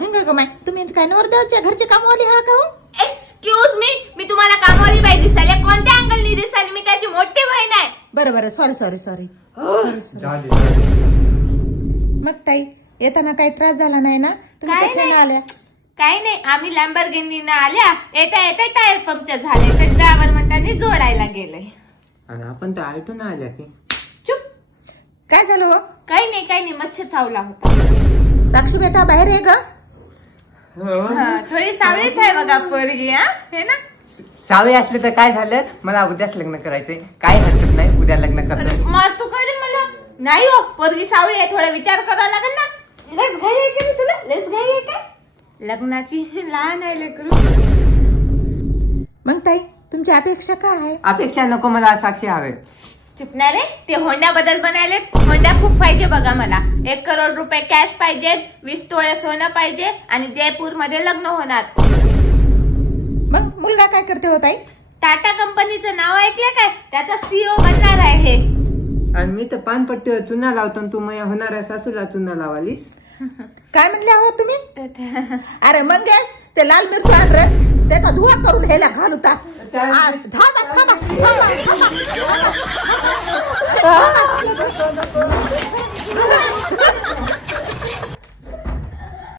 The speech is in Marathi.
तुम्ही काय नवरदेवाच्या घरचे कामवाली हा का? एक्सक्यूज मी तुम्हाला कामवाली बाई दिसायला कोणत्या अँगलनी दिसायला? मी त्याची मोठी बहीण आहे. बरं सॉरी. मग ताई येताना काही त्रास झाला नाही ना? तुम्ही कशाने आल्या? काही नाही, आम्ही लॅम्बोर्गिनीने आल्या. येता टायर पंक्चर झाले तर ड्रायव्हर म्हणताना जोडायला गेले. आणि आपण तर आयटून आल्या की. चुप. काय झालं? काही नाही मच्छर चावला होता. साक्षी बेटा बाहेर आहे का? थोडी सावळीच आहे बघा पोरगी. हे ना सावळी असले तर काय झालं, मला उद्याच लग्न करायचंय. काय हरकत नाही, उद्या लग्न करणार. मारतो का रे मला? नाही हो, पोरगी सावळी आहे, थोडा विचार करावा लागेल ना. लस घाई आहे का तुला? लस घाई आहे का? लग्नाची लहान आहे लेकरू. मग ताई तुमची अपेक्षा काय आहे? अपेक्षा नको, मला साक्षी हवे. चुकणार रे, ते होंडा बदल बनायले. होंडा खूप पाहिजे बघा मला. 1 करोड रुपये कॅश पाहिजेत, 20 तोळे सोनं पाहिजे आणि जयपूर मध्ये लग्न होणार. मग मुलगा काय करते हो ताई? टाटा कंपनीचं नाव ऐकलं काय? त्याचा सीईओ बनणार आहे. आणि मी तर पानपट्टीवर चुना लावतो, तू माझ्या होणाऱ्या सासूला चुना लावालीस. काय म्हणले आहोत तुम्ही? अरे मंगेश, ते लाल मिरची आण रे, त्याचा धुवा करून ह्याला घालूता.